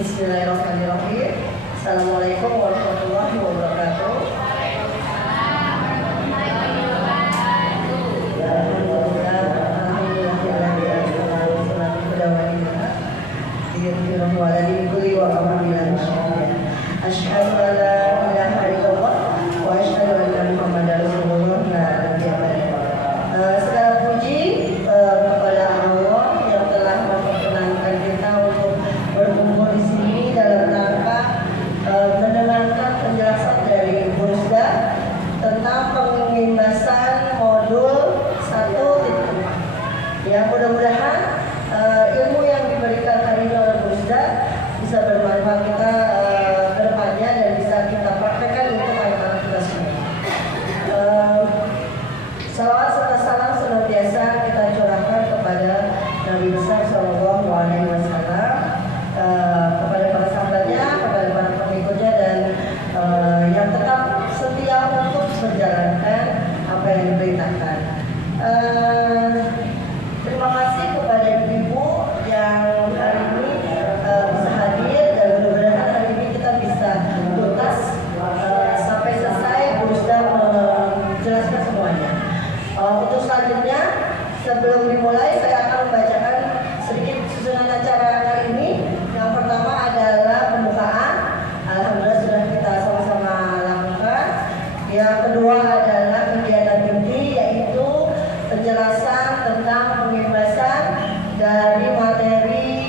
Bismillahirrahmanirrahim. Assalamualaikum warahmatullahi wabarakatuh. Asyhadu an la ilaha illallah wa asyhadu anna Muhammadar Rasulullah. Segala puji kepada Allah yang telah memperkenankan kita untuk berkumpul di sini dalam rangka mendengarkan penjelasan dari Ibu Rusda tentang pengimbasan modul 1.4. Ya, mudah-mudahan ilmu yang diberikan hari ini oleh Bu Rusda bisa bermanfaat kita ke depannya dan bisa kita praktekkan untuk anak-anak kita semua. Salawat serta salam senantiasa kita curahkan kepada Nabi besar Sallallahu Alaihi Wasallam, kepada para sahabatnya, kepada para pengikutnya, dan yang tetap setia untuk menjalankan apa yang diperintahkan. Terima kasih kepada ibu yang hari ini bisa hadir, dan mudah-mudahan hari ini kita bisa tuntas sampai selesai Bu Rusda menjelaskan semuanya. Untuk selanjutnya, sebelum dimulai saya akan membacakan sedikit susunan acara kali ini. Yang pertama adalah pembukaan, alhamdulillah sudah kita sama-sama lakukan. Yang kedua adalah kegiatan inti, yaitu penjelasan tentang pengimbasan dari materi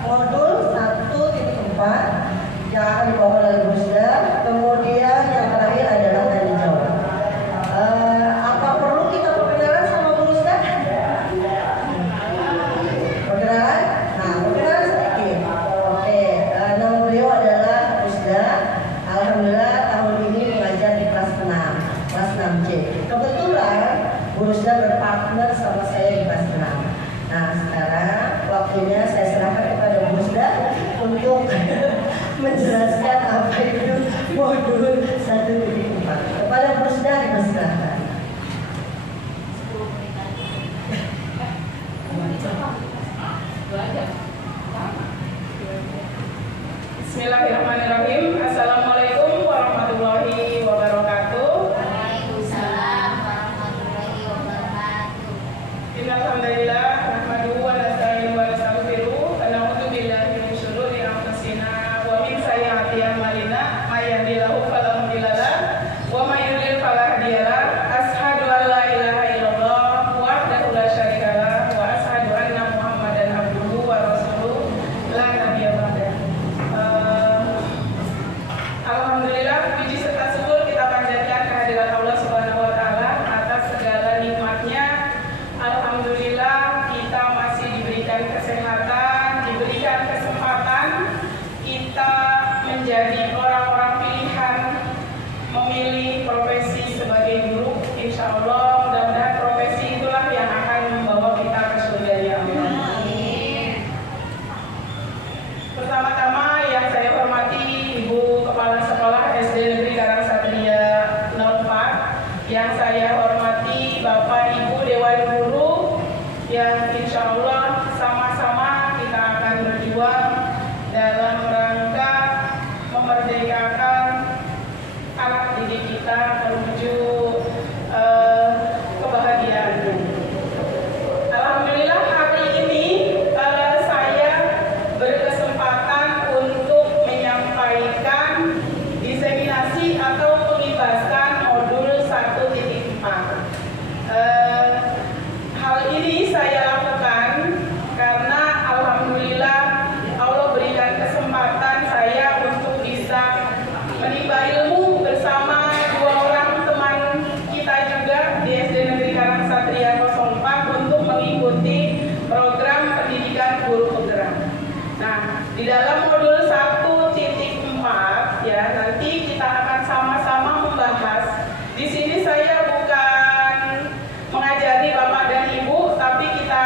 modul 1.4 yang akan dibawa oleh Bu Rusda. Kemudian yang terakhir adalah tanya jawab. Apa perlu kita perkenalan sama Bu Rusda? Perkenalan? Nah, perkenalan sedikit. Oke, nama beliau adalah Bu Rusda. Alhamdulillah tahun ini mengajar di kelas 6, kelas 6C. Kebetulan Bu Rusda berpartner sama saya di kelas 6. Nah, sekarang waktunya saya serahkan kepada Bu Rusda untuk menjelaskan apa itu modul 1.4. Kepada Bu Rusda dipersilakan. Bismillahirrahmanirrahim. Assalamualaikum warahmatullahi wabarakatuh. Waalaikumsalam warahmatullahi wabarakatuh. Innalhamdulillah nahmaduhu wa nasta'inuhu wa nastaghfiruh wa na'udzu billahi min syururi anfusina wa min sayyiati a'malina may yahdihillahu fala mudilla lahu wa may yudlil fala hadiya lahu. Asyhadu an la ilaha illallah wahdahu la syarika lahu wa asyhadu anna Muhammadan abduhu wa rasuluh la nabiyya ba'da. Alhamdulillah, puji serta syukur kita panjatkan kehadirat Allah Subhanahu wa taala atas segala nikmatnya. Alhamdulillah kita masih diberikan kesehatan, diberikan kesempatan kita menjadi orang-orang pilihan memilih profesi sebagai guru. Insya Allah mudah-mudahan profesi itulah yang akan membawa kita ke surga ya Allah. Pertama-tama yang saya hormati Ibu Kepala Sekolah SD Negeri Karangsatria 04, yang saya hormati Bapak Ibu Dewan Guru, yang insya Allah sama-sama kita akan berjuang dalam rangka memerdekakan anak didik kita menuju kebahagiaan. Alhamdulillah hari ini saya berkesempatan untuk menyampaikan diseminasi atau pengibasan modul 1.4. Hal ini saya lakukan karena alhamdulillah Allah berikan kesempatan saya untuk bisa menimba ilmu bersama dua orang teman kita juga di SD Negeri Karangsatria 04 untuk mengikuti program pendidikan guru penggerak. Nah, di dalam modul 1.4 ya, nanti kita akan sama-sama membahas. Di sini saya bukan mengajari Bapak dan Ibu, tapi kita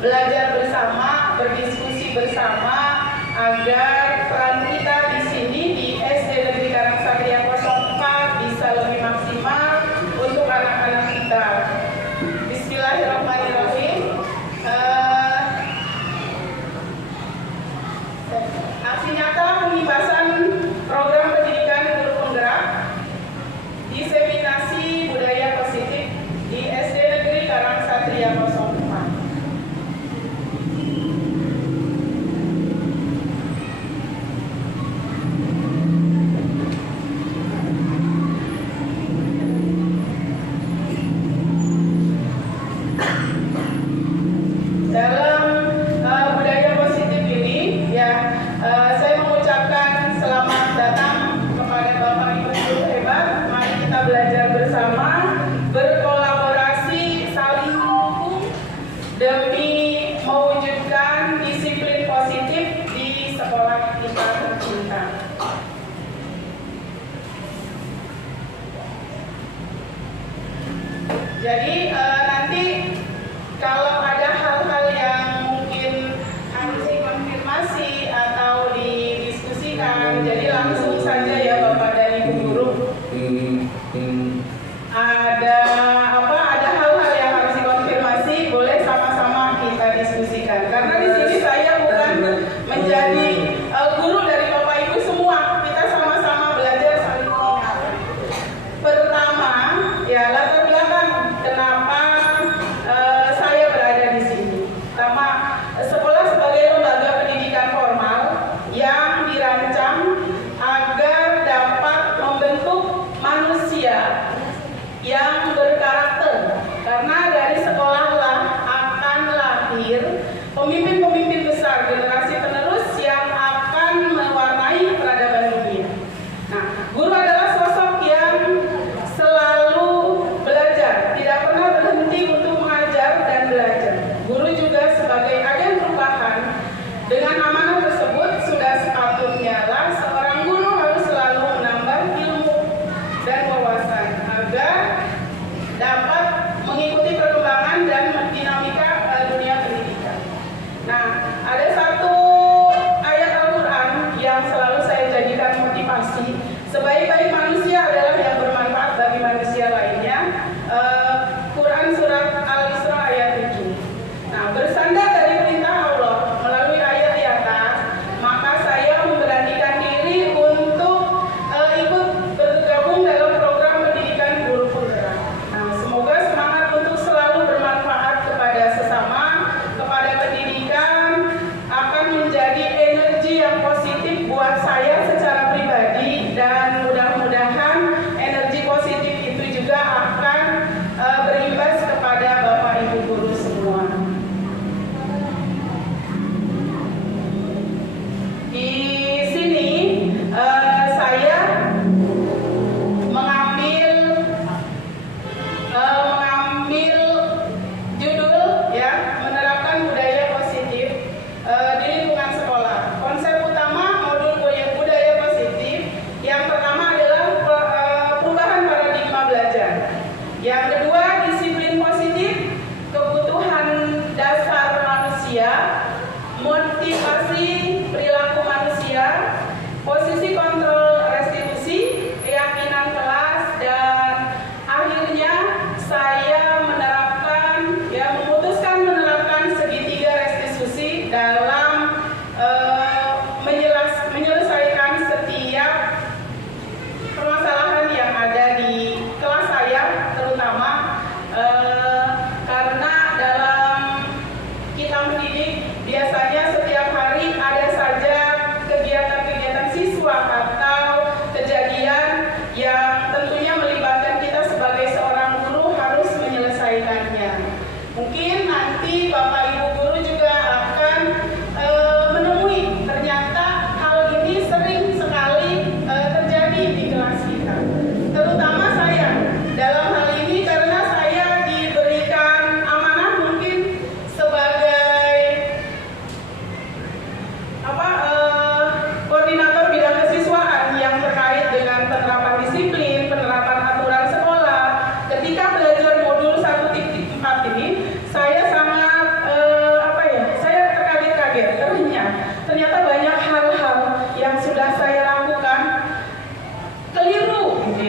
belajar bersama, berdiskusi bersama agar peran kita di sini di SD Negeri Karangsatria 04 bisa lebih maksimal untuk anak-anak kita. Bismillahirrahmanirrahim.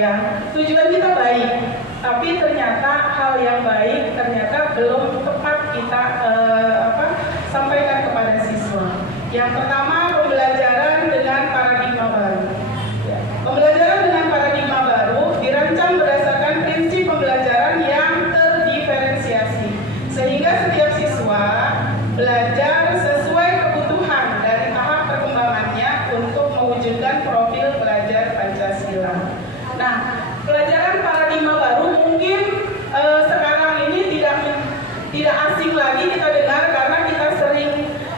ya. Tujuan kita baik, tapi ternyata hal yang baik ternyata belum tepat kita sampaikan kepada siswa. Yang pertama, pembelajaran dengan paradigma baru. Ya. Pembelajaran dengan paradigma baru dirancang berdasarkan prinsip pembelajaran yang terdiferensiasi, sehingga setiap siswa belajar sesuai kebutuhan dari tahap perkembangannya untuk mewujudkan profil pelajar Pancasila. Nah, pelajaran paradigma baru mungkin sekarang ini tidak asing lagi kita dengar karena kita sering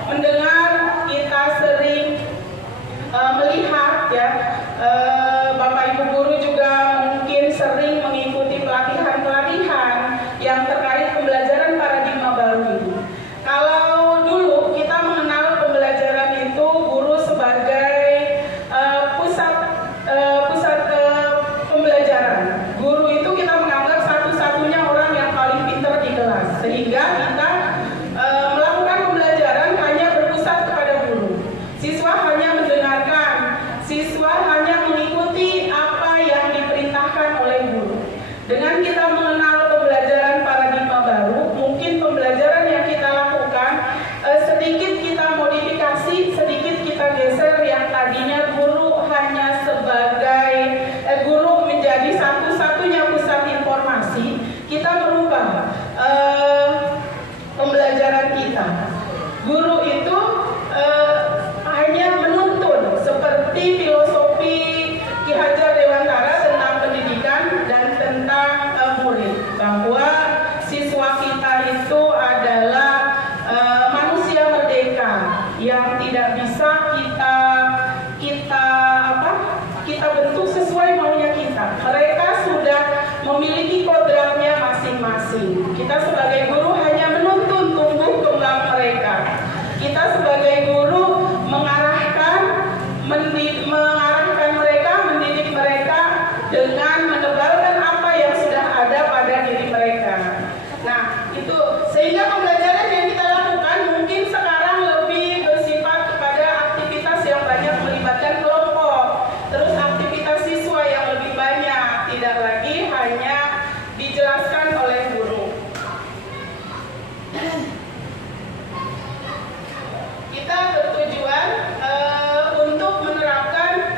mendengar, kita sering melihat ya. Bapak Ibu guru juga mungkin sering mengikuti pelatihan-pelatihan yang terkait pembelajaran paradigma baru ini. Kalau dulu kita mengenal pembelajaran itu guru sebagai pusat pembelajaran. Guru itu kita menganggap satu-satunya orang yang paling pintar di kelas, sehingga kita melakukan pembelajaran hanya berpusat kepada guru. Siswa hanya mendengarkan, siswa hanya mengikuti apa yang diperintahkan oleh guru. Dengan kita mengenal pembelajaran paradigma baru, mungkin pembelajaran yang kita lakukan sedikit kita modifikasi, sedikit kita geser. Yang tadinya guru hanya sebagai guru menjadi satu-satunya pusat informasi, kita merubah pembelajaran kita. Guru itu hanya menuntun seperti filosofi Ki Hajar Dewantara tentang pendidikan dan tentang murid, bahwa siswa kita itu adalah manusia merdeka yang tidak bisa kita bentuk sesuai maunya kita. Mereka sudah memiliki kodratnya masing-masing. Kita sebagai guru hanya menuntun tumbuh kembang mereka. Kita sebagai guru mengarahkan mereka, mendidik mereka dengan menebalkan apa yang sudah ada pada diri mereka. Nah, itu sehingga pembelajaran yang kita lakukan mungkin sekarang lebih bersifat kepada aktivitas yang banyak melibatkan kelompok, terus aktivitas siswa yang lebih banyak, tidak lagi hanya dijelaskan oleh guru. Kita bertujuan untuk menerapkan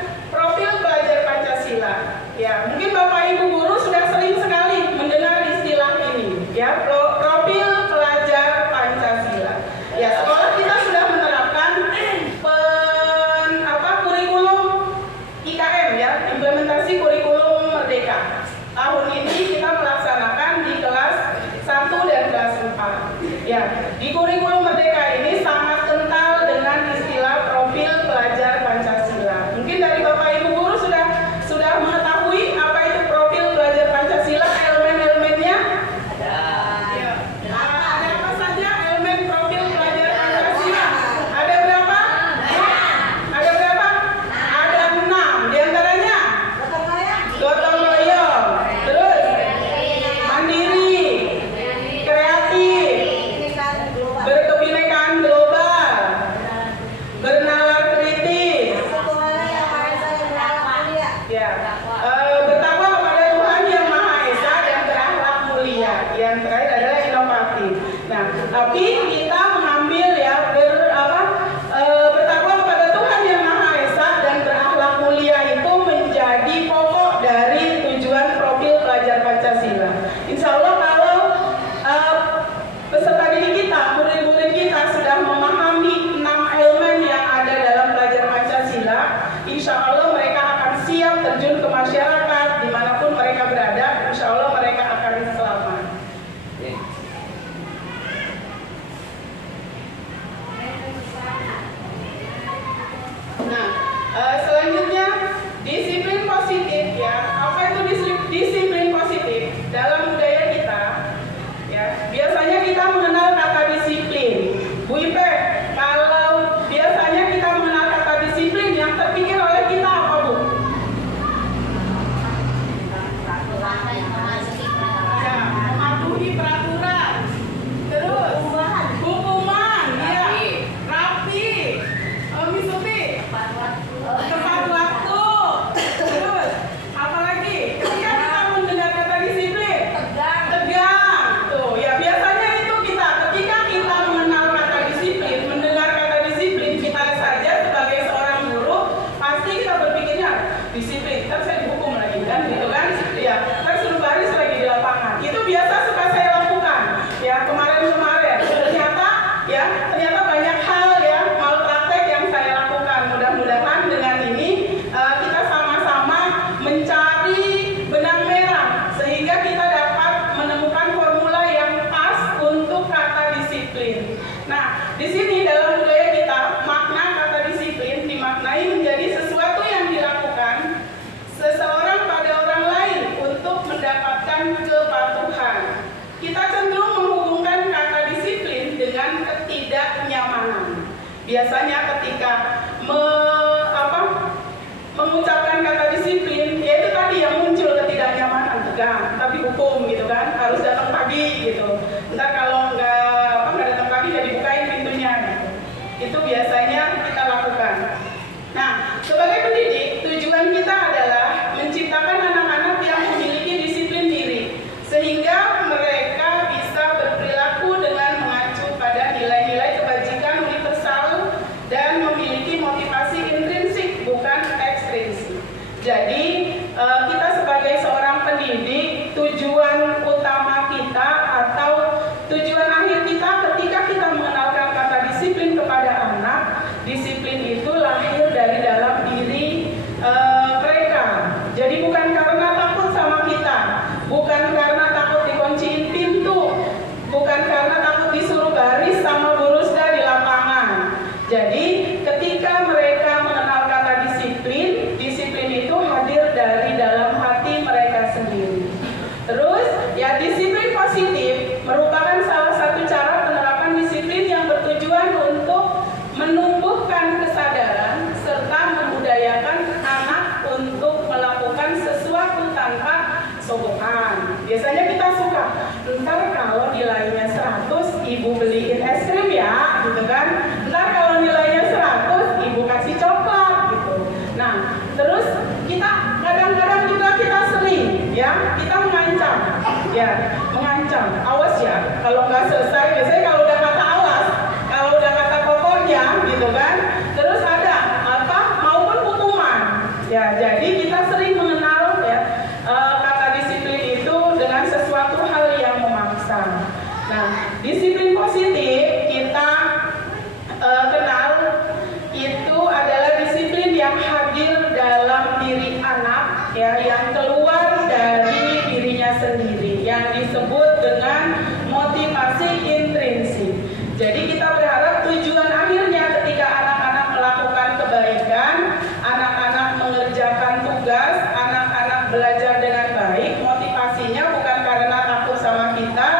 ya yang keluar dari dirinya sendiri yang disebut dengan motivasi intrinsik. Jadi kita berharap tujuan akhirnya ketika anak-anak melakukan kebaikan, anak-anak mengerjakan tugas, anak-anak belajar dengan baik, motivasinya bukan karena takut sama kita,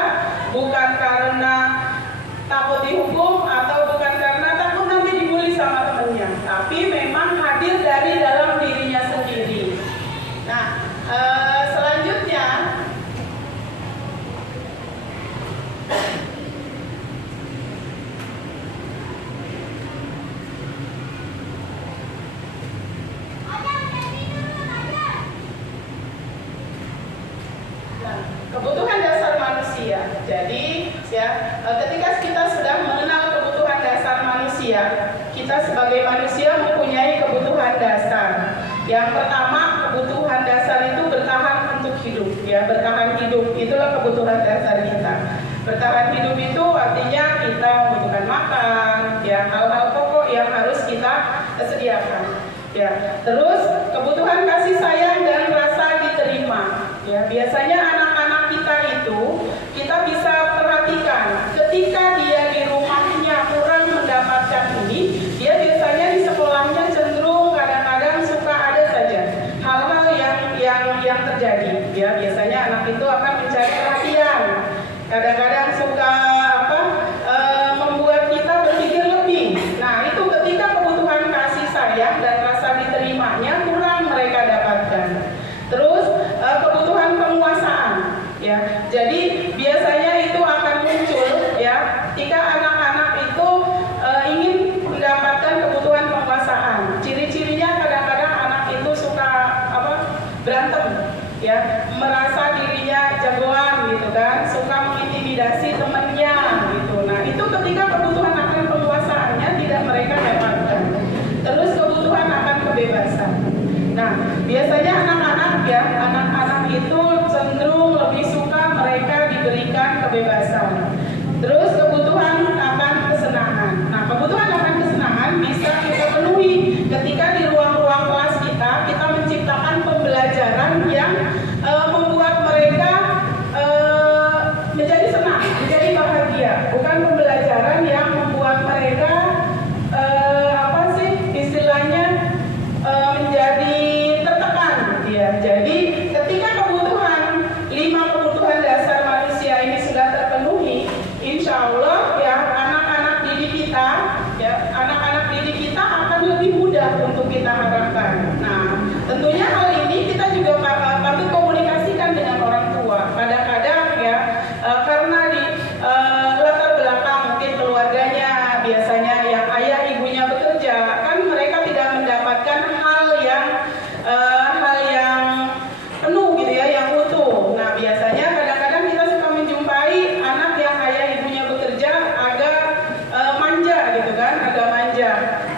bukan karena takut dihukum, atau bukan karena takut nanti dibully sama temennya, tapi memang hadir dari dalam dirinya sendiri. Nah, selanjutnya kebutuhan dasar manusia. Jadi ya, ketika kita sudah mengenal kebutuhan dasar manusia, kita sebagai manusia mempunyai kebutuhan dasar. Yang pertama, kebutuhan dasar itu bertahan untuk hidup, ya, bertahan hidup. Itulah kebutuhan dasar kita. Bertahan hidup itu artinya kita membutuhkan makan, ya, hal-hal pokok yang harus kita sediakan. Ya, terus kebutuhan kasih sayang dan rasa diterima. Ya, biasanya anak-anak kita itu kita bisa perhatikan ketika dia di rumahnya kurang mendapatkan ini, dia biasanya di sekolahnya cenderung kadang-kadang suka ada saja hal-hal yang terjadi. Ya, biasanya anak itu akan mencari perhatian. Kadang-kadang suka membuat kita berpikir lebih. Nah, itu ketika kebutuhan kasih sayang dan rasa diterimanya kurang mereka dapatkan. Terus kebutuhan penguasaan, ya. Jadi biasanya itu akan muncul, ya, ketika anak-anak itu ingin mendapatkan kebutuhan penguasaan. Ciri-cirinya kadang-kadang anak itu suka berantem, ya, merasa dirinya jagoan gitu kan, suka mengintimidasi temannya gitu. Nah, itu ketika kebutuhan akan penguasaannya tidak mereka dapatkan. Terus kebutuhan akan kebebasan. Nah, biasanya anak-anak itu cenderung lebih suka mereka diberikan kebebasan. Terus kebutuhan akan kesenangan. Nah, kebutuhan akan kesenangan bisa kita penuhi ketika di ruang-ruang kelas kita menciptakan pembelajaran yang membuat mereka menjadi senang, menjadi bahagia. Bukan pembelajaran yang membuat mereka istilahnya menjadi tertekan, ya. Jadi ketika kebutuhan 5 kebutuhan dasar manusia ini sudah terpenuhi, insya Allah ya anak-anak didik kita, ya anak-anak didik kita akan lebih mudah untuk kita harapkan. Nah, tentunya hal ini kita juga patut komunikasikan dengan orang tua. Kadang-kadang ya karena di latar belakang mungkin keluarganya biasanya yang ayah ibunya bekerja, kan mereka tidak mendapatkan hal yang penuh gitu ya, yang utuh. Nah, biasanya kadang-kadang kita suka menjumpai anak yang ayah ibunya bekerja agak manja gitu kan, agak manja.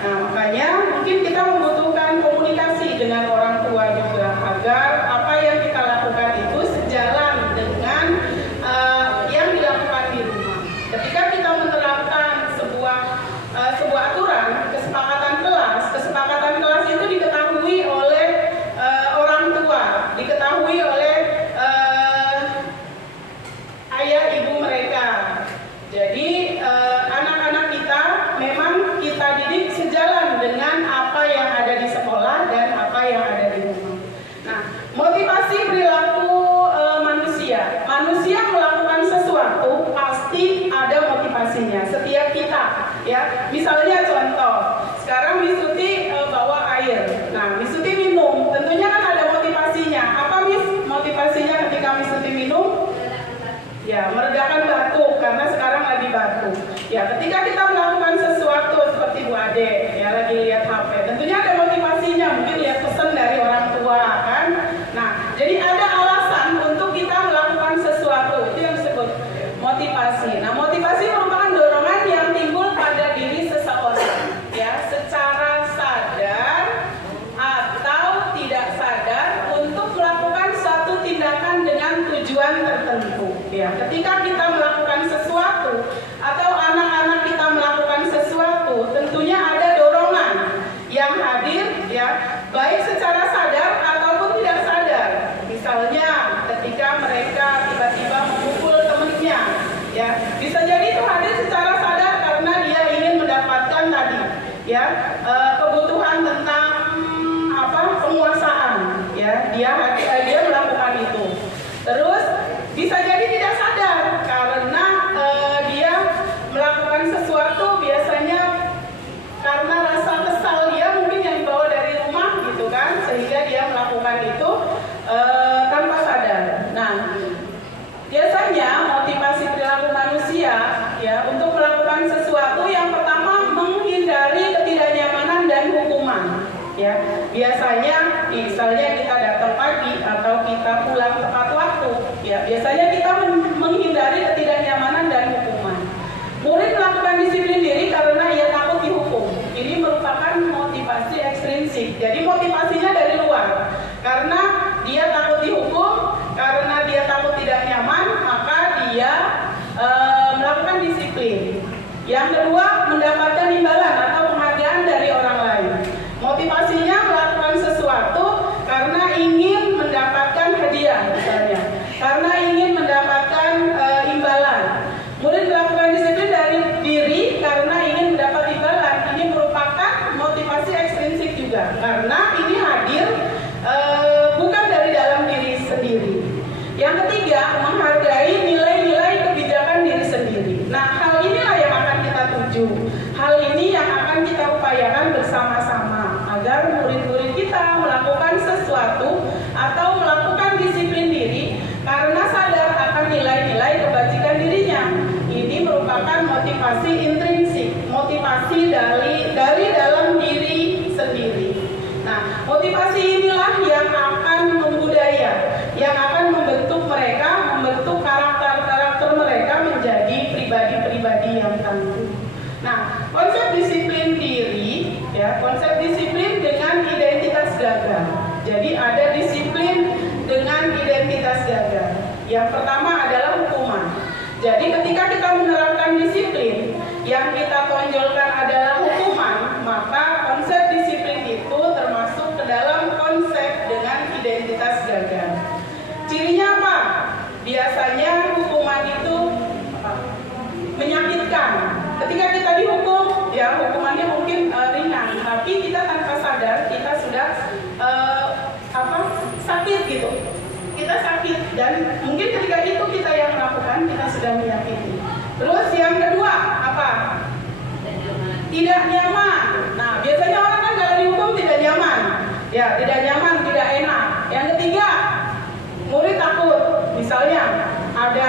Nah, makanya mungkin kita membutuhkan komunikasi dengan orang tua juga agar apa yang kita lakukan itu sejalan dengan yang dilakukan di rumah. Ketika kita menerapkan sebuah aturan, kesepakatan kelas itu diketahui oleh orang tua, diketahui oleh ayah ibu mereka. Jadi anak-anak kita memang kita didik sejalan dengan apa yang ada di sekolah dan apa yang ada di rumah. Nah, motivasi perilaku manusia. Manusia melakukan sesuatu pasti ada motivasinya. Setiap kita, ya. Misalnya contoh, sekarang Miss Tuti bawa air. Nah, Miss Tuti minum. Tentunya kan ada motivasinya. Apa Miss motivasinya ketika Miss Tuti minum? Ya, meredakan batuk karena sekarang lagi batuk. Ya, ketika kita melakukan sesuatu seperti Bu Ade, ya lagi lihat HP, tentunya ada motivasinya, mungkin lihat pesan dari orang tua kan. Nah, jadi ada alasan untuk kita melakukan sesuatu, itu yang disebut motivasi. Nah, motivasi merupakan dorongan yang timbul pada diri seseorang, ya, secara sadar atau tidak sadar untuk melakukan suatu tindakan dengan tujuan tertentu. Ya, ketika kita melakukan sesuatu atau anak-anak kita melakukan sesuatu, tentunya ada dorongan yang hadir, ya, baik secara sadar ataupun tidak sadar. ya. Biasanya misalnya kita datang pagi atau kita pulang tepat waktu, ya. Biasanya kita menghindari ketidaknyamanan dan hukuman. Murid melakukan disiplin diri karena ia takut dihukum. Ini merupakan motivasi ekstrinsik. Jadi motivasinya dari luar. Karena dia takut dihukum, karena dia takut tidak nyaman, maka dia melakukan disiplin. Yang kedua, mendapatkan imbalan atau penghargaan dari orang lain. Motivasinya melakukan sesuatu karena ingin mendapatkan hadiah misalnya, karena ingin mendapatkan imbalan. Murid melakukan disiplin dari diri karena ingin mendapat imbalan. Ini merupakan motivasi ekstrinsik juga, karena ini hadir bukan dari dalam diri sendiri. Yang ketiga, menghargai nilai-nilai kebijakan diri sendiri. Nah, hal inilah yang akan kita tuju. Hal ini yang akan kita upayakan bersama-sama agar murid-murid kita melakukan sesuatu atau melakukan disiplin diri karena sadar akan nilai-nilai kebajikan dirinya. Ini merupakan motivasi intrinsik, motivasi dari dalam diri sendiri. Nah, motivasi inilah yang akan membudaya, yang akan membentuk mereka, membentuk karakter-karakter mereka menjadi pribadi-pribadi yang tangguh. Nah, konsep disiplin diri, ya, konsep disiplin dengan identitas gagal. Jadi ada disiplin dengan identitas gagal. Yang pertama adalah hukuman. Jadi ketika kita menerapkan disiplin, yang kita tonjolkan adalah hukuman, maka konsep disiplin itu termasuk ke dalam konsep dengan identitas gagal. Cirinya apa? Biasanya hukuman itu menyakitkan. Ketika kita dihukum, ya hukumannya mungkin ringan, tapi kita tanpa sadar kita sudah sakit gitu. Kita sakit dan mungkin ketika itu kita yang melakukan, kita sudah menyakiti. Terus yang kedua apa? Tidak nyaman. Nah, biasanya orang kan kalau dihukum tidak nyaman. Ya, tidak nyaman, tidak enak. Yang ketiga, murid takut. Misalnya ada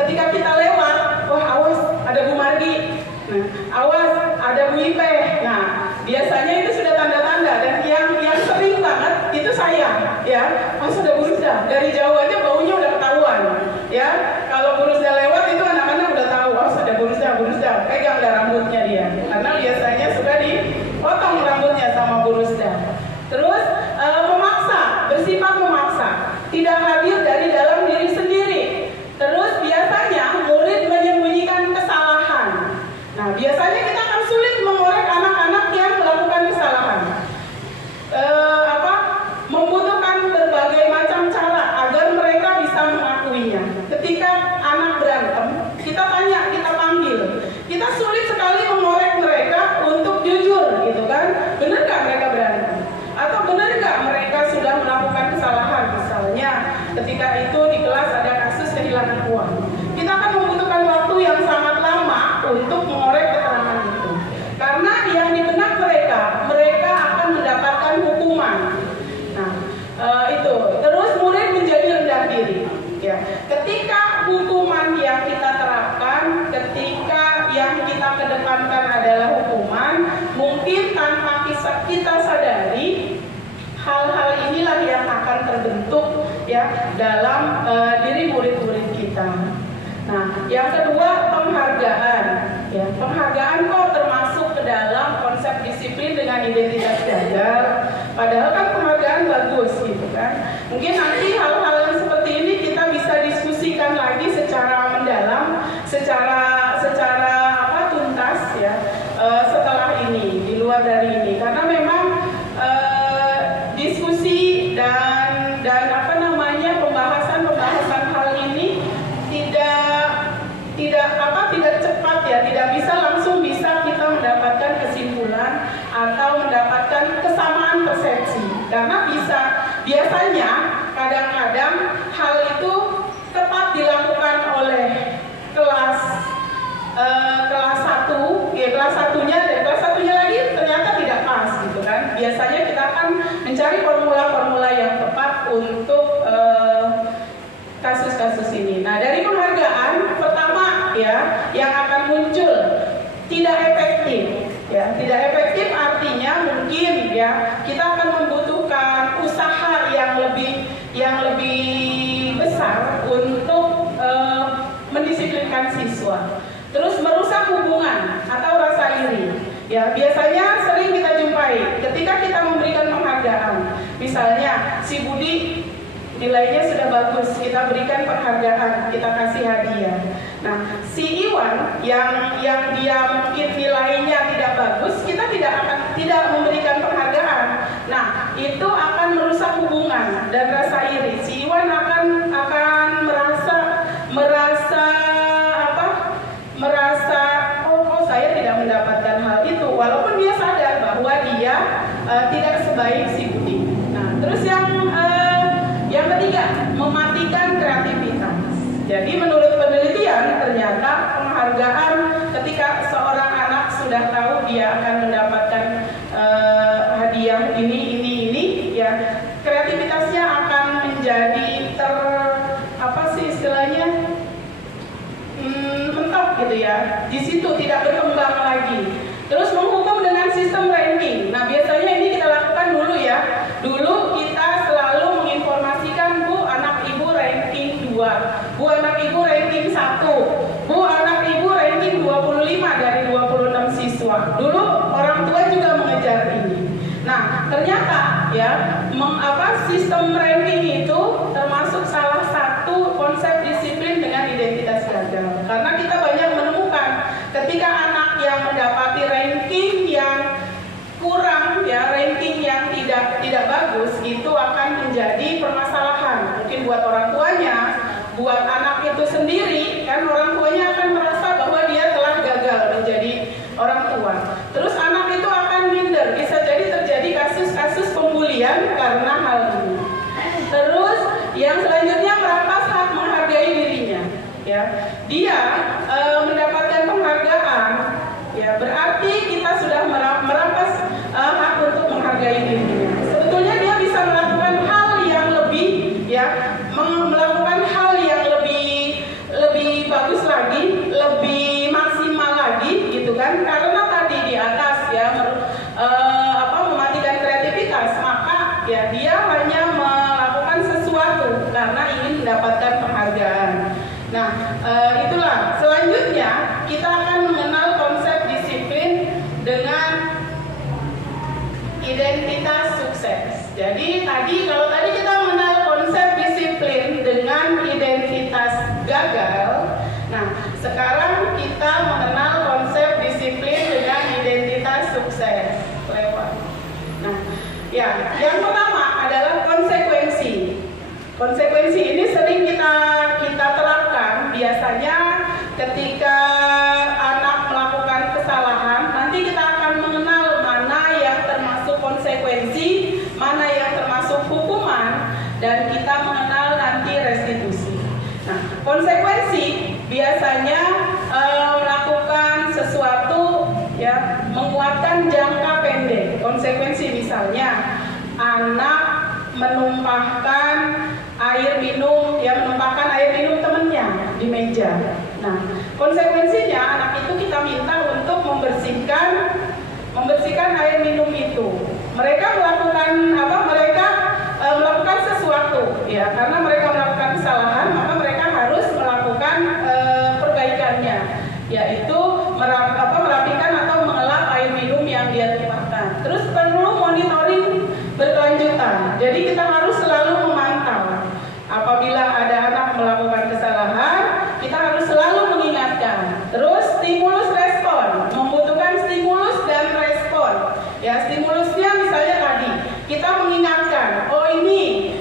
ketika kita lewat, wah awas ada Bu Margi. Nah, awas ada Bu Ipeh. Nah, biasanya itu sudah tanda-tanda dan yang sering banget itu saya, ya. Pas sudah Bu Rusda, dari jauh aja baunya udah ketahuan, ya. Kalau Bu Rusda lewat itu anak-anak udah tahu, oh sudah Bu Rusda, pegang dah rambutnya dia, karena biasanya sudah dipotong rambutnya sama Bu Rusda. Terus memaksa, bersifat memaksa, tidak hadir dari dalam diri sendiri. Terus biasanya murid menyembunyikan kesalahan. Nah, biasanya kita akan sulit mengorek anak-anak yang melakukan kesalahan. Membutuhkan berbagai macam cara agar mereka bisa mengakuinya. Ketika anak berantem, kita tanya, kita panggil. Kita sulit sekali mengorek mereka untuk jujur, gitu kan? Benar nggak mereka berantem? Atau benar nggak mereka sudah melakukan kesalahan? Misalnya, ketika itu di kelas ada kasus kehilangan uang. Kita akan membutuhkan waktu yang sangat lama untuk mengorek keterangan itu. Karena yang di benak mereka akan mendapatkan hukuman. Nah, itu. Terus murid menjadi rendah diri. Ya. Ketika hukuman yang kita terapkan, ketika yang kita kedepankan adalah hukuman, mungkin tanpa kita sadari, hal-hal inilah yang akan terbentuk ya dalam diri murid-murid kita. Nah, yang kedua penghargaan. Ya, penghargaan kok termasuk ke dalam konsep disiplin dengan identitas gagal. Padahal kan penghargaan bagus gitu kan. Mungkin nanti hal-hal yang seperti ini kita bisa diskusikan lagi secara mendalam, secara tuntas ya setelah ini, di luar dari ini. Karena memang diskusi dan pembahasan hal ini tidak cepat ya, tidak bisa langsung kita mendapatkan kesimpulan atau mendapatkan kesamaan persepsi. Karena biasanya kadang-kadang hal itu tepat dilakukan oleh kelas 1, ya kelas satunya dan kelas satunya lagi ternyata tidak pas gitu kan. Biasanya kita akan mencari formula-formula yang tepat untuk kasus-kasus ini. Nah, dari penghargaan pertama ya yang akan muncul tidak efektif. Ya, tidak efektif artinya mungkin ya kita Ya, biasanya sering kita jumpai ketika kita memberikan penghargaan. Misalnya, si Budi nilainya sudah bagus, kita berikan penghargaan, kita kasih hadiah. Nah, si Iwan yang dia mungkin nilainya tidak bagus, kita tidak memberikan penghargaan. Nah, itu akan merusak hubungan dan rasa iri. Si Iwan akan merasa oh saya tidak mendapatkan hal itu, walaupun dia sadar bahwa dia tidak sebaik si Budi. Nah, terus yang ketiga, mematikan kreativitas. Jadi menurut penelitian ternyata penghargaan ketika seorang anak sudah tahu dia akan mendapatkan hadiah ini ya, kreativitasnya akan menjadi mentok gitu ya. Di situ tidak berkembang lagi. Terus menghukum dengan sistem ranking. Nah, biasanya ini kita lakukan dulu ya. Dulu kita selalu menginformasikan, Bu, anak ibu ranking 2, Bu, anak ibu ranking 1, Bu, anak ibu ranking 25 dari 26 siswa. Dulu orang tua juga mengejar ini. Nah, ternyata ya, sistem ranking itu termasuk salah satu konsep disiplin dengan identitas gagal. Karena kita banyak menemukan ketika anak yang mendapati ranking yang kurang ya, ranking yang tidak bagus, itu akan menjadi permasalahan. Mungkin buat orang tuanya, buat anak itu sendiri, kan orang tuanya akan merasa bahwa dia telah gagal menjadi orang tua. Terus anak itu akan minder, bisa jadi terjadi kasus-kasus pembulian karena hal ini. Terus yang selanjutnya merampas hak menghargai dirinya. Ya, dia mendapatkan penghargaan, ya berarti kita sudah merampas hak untuk menghargai dirinya. Sebetulnya dia bisa melakukan hal yang lebih, ya, melakukan hal yang lebih bagus lagi, lebih maksimal lagi, gitu kan? Karena tadi di atas ya mematikan kreativitas, maka ya dia hanya melakukan sesuatu karena ingin mendapatkan penghargaan. Nah, itulah. Selanjutnya kita akan mengenal konsep disiplin dengan identitas sukses. Jadi kalau tadi kita mengenal konsep disiplin dengan identitas gagal, nah sekarang kita mengenal konsep disiplin dengan identitas sukses. Lewat. Nah, ya, yang pertama adalah konsekuensi. Konsekuensi ini sering kita terapkan biasanya ketika anak melakukan kesalahan. Nanti kita akan mengenal mana yang termasuk konsekuensi, mana yang termasuk hukuman, dan kita mengenal nanti restitusi. Nah, konsekuensi biasanya melakukan sesuatu ya, menguatkan jangka pendek. Konsekuensi misalnya anak menumpahkan air minum temannya di meja. Nah, konsekuensinya anak itu kita minta untuk membersihkan air minum itu. Mereka melakukan melakukan sesuatu ya, karena mereka melakukan kesalahan, maka mereka harus melakukan perbaikannya, yaitu merapikan atau mengelap air minum yang dia tumpahkan. Terus perlu monitoring berkelanjutan. Jadi kita harus selalu memantau. Apabila ada anak melakukan kesalahan, kita harus selalu mengingatkan. Terus stimulus respon, membutuhkan stimulus dan respon. Ya, stimulusnya misalnya tadi kita mengingatkan, oh ini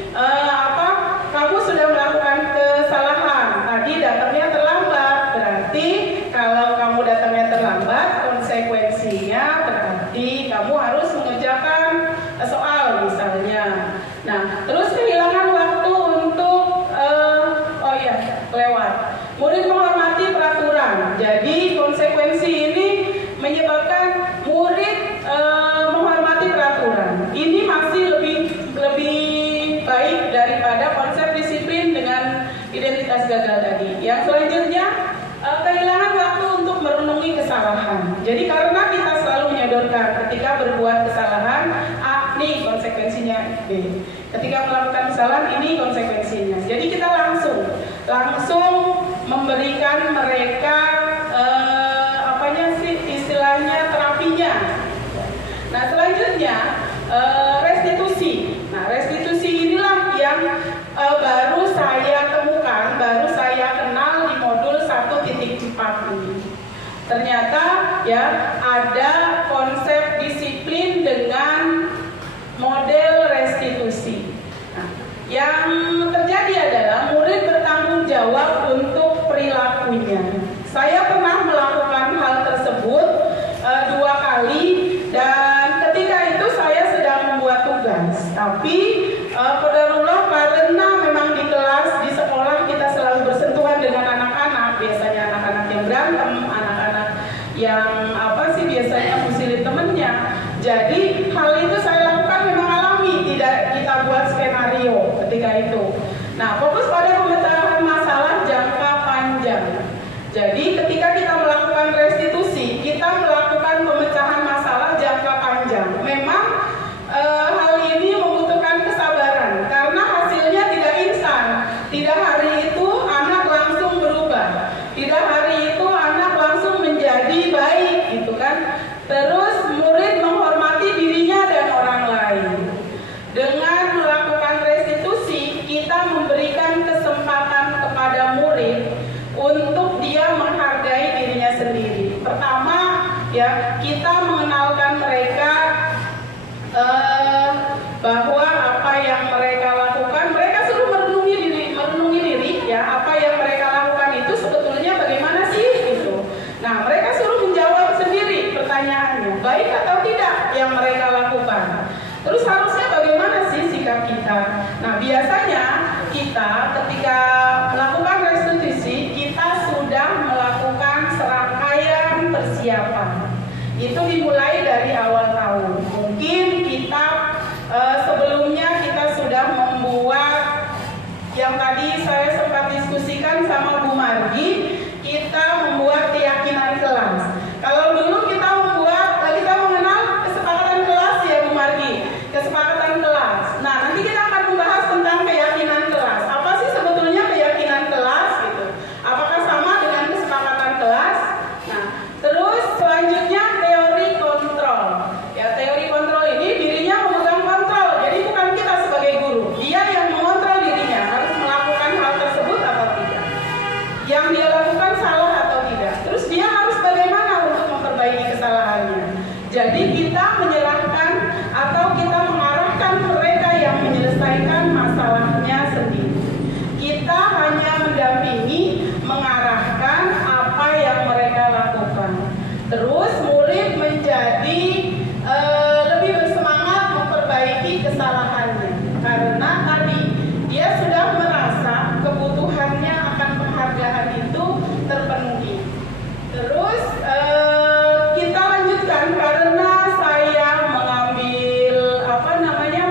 kamu sudah melakukan kesalahan. Tadi datangnya terlambat, berarti kalau kamu datangnya terlambat, konsekuensinya berarti kamu harus mengerjakan soal misalnya. Nah, terus kehilangan waktu untuk lewat. Murid menghormati peraturan. Jadi konsekuensi ini menyebabkan murid menghormati peraturan. Ini masih lebih baik daripada konsep disiplin dengan identitas gagal tadi. Yang selanjutnya kehilangan waktu untuk merenungi kesalahan. Jadi karena kita selalu menyodorkan ketika berbuat kesalahan, nih konsekuensinya B. Ketika melakukan kesalahan, ini konsekuensinya. Jadi kita langsung memberikan mereka istilahnya terapinya bahwa apa yang mereka lakukan, mereka suruh merenungi diri ya, apa yang mereka lakukan itu sebetulnya bagaimana sih gitu. Nah, mereka suruh menjawab sendiri pertanyaannya, baik atau tidak yang mereka lakukan. Terus harusnya bagaimana sih sikap kita? Nah, biasanya kita ketika melakukan restitusi, kita sudah melakukan serangkaian persiapan. Itu dimulai dari awal tahun. Mungkin kita sebelumnya kita sudah membuat yang tadi saya sempat diskusikan sama Bu Margi, kita membuat keyakinan kelas. Kalau dulu kita mengenal kesepakatan kelas ya Bu Margi, kesepakatan kelas. Nah, nanti kita akan membahas tentang keyakinan kelas. Apa sih sebetulnya keyakinan kelas gitu? Apakah sama dengan kesepakatan kelas? Nah, terus selanjutnya teori kontrol. Ya, teori kontrol ini dirinya memegang kontrol. Jadi bukan kita sebagai guru, dia yang mengontrol dirinya harus melakukan hal tersebut atau tidak. Yang dia lakukan salah atau tidak. Terus dia harus bagaimana untuk memperbaiki kesalahannya. Jadi kita menyerahkan atau kita mengarahkan mereka yang menyelesaikan masalahnya sendiri. Kita hanya mendampingi, mengarahkan apa yang mereka lakukan. Terus murid menjadi lebih bersemangat memperbaiki kesalahannya. Karena tadi dia sudah merasa kebutuhannya akan penghargaan itu terpenuhi. Terus kita lanjutkan karena saya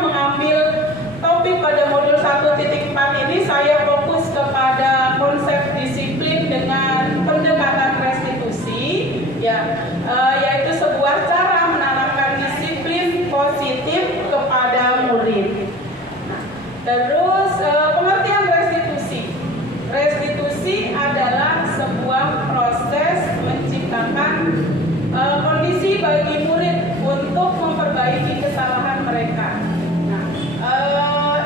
mengambil topik pada modul 1.4 ini, saya fokus kepada konsep disiplin dengan pendekatan restitusi, ya, yaitu sebuah cara menanamkan disiplin positif kepada murid. Nah, terus pengertian restitusi. Restitusi adalah sebuah proses menciptakan kondisi bagi murid untuk memperbaiki kesalahan mereka. Nah,